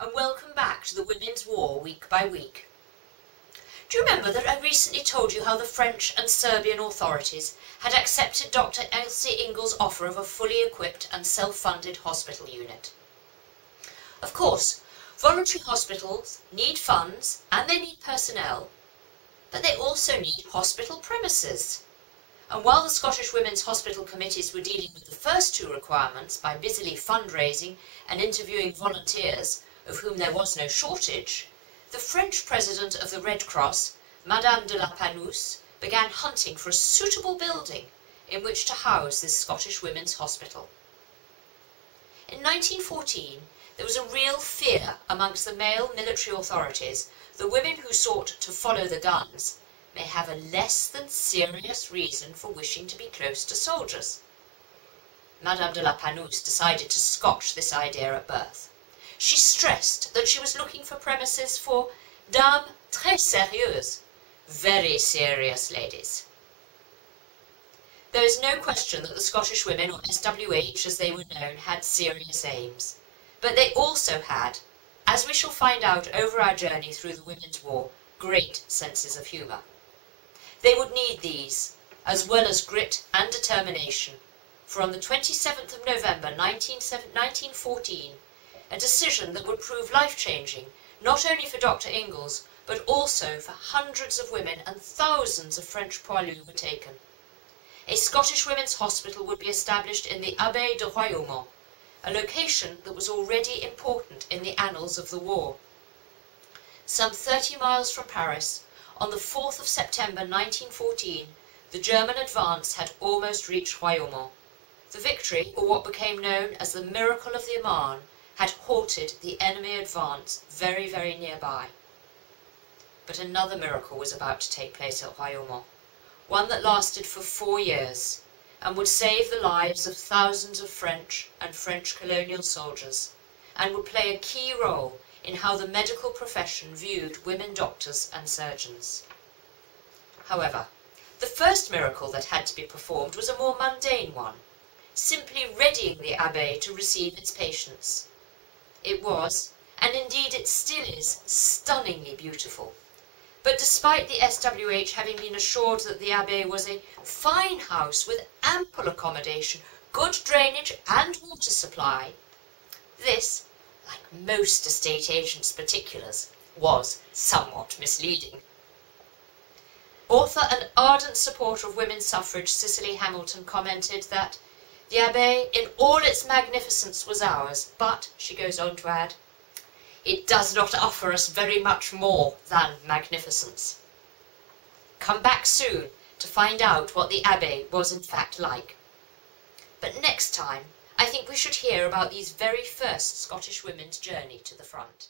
and welcome back to the Women's War week by week. Do you remember that I recently told you how the French and Serbian authorities had accepted Dr. Elsie Ingall's offer of a fully equipped and self-funded hospital unit? Of course, voluntary hospitals need funds and they need personnel, but they also need hospital premises. And while the Scottish Women's Hospital Committees were dealing with the first two requirements by busily fundraising and interviewing volunteers, of whom there was no shortage, the French president of the Red Cross, Madame de la Panouse, began hunting for a suitable building in which to house this Scottish Women's Hospital. In 1914, there was a real fear amongst the male military authorities that women who sought to follow the guns may have a less than serious reason for wishing to be close to soldiers. Madame de la Panouse decided to scotch this idea at birth. She stressed that she was looking for premises for dames très sérieuses, very serious ladies. There is no question that the Scottish women, or SWH as they were known, had serious aims, but they also had, as we shall find out over our journey through the Women's War, great senses of humour. They would need these, as well as grit and determination, for on the 27th of November 1914, a decision that would prove life-changing, not only for Dr. Ingalls, but also for hundreds of women and thousands of French poilus were taken. A Scottish Women's Hospital would be established in the Abbé de Royaumont, a location that was already important in the annals of the war. Some 30 miles from Paris, on the 4th of September 1914, the German advance had almost reached Royaumont. The victory, or what became known as the Miracle of the Marne, had halted the enemy advance very, very nearby. But another miracle was about to take place at Royaumont, one that lasted for 4 years, and would save the lives of thousands of French and French colonial soldiers, and would play a key role in how the medical profession viewed women doctors and surgeons. However, the first miracle that had to be performed was a more mundane one, simply readying the Abbé to receive its patients. It was, and indeed it still is, stunningly beautiful. But despite the SWH having been assured that the Abbé was a fine house with ample accommodation, good drainage and water supply, this, like most estate agents' particulars, was somewhat misleading. Author and ardent supporter of women's suffrage Cicely Hamilton commented that the Abbé in all its magnificence was ours, but, she goes on to add, it does not offer us very much more than magnificence. Come back soon to find out what the Abbé was in fact like. But next time, I think we should hear about these very first Scottish women's journey to the front.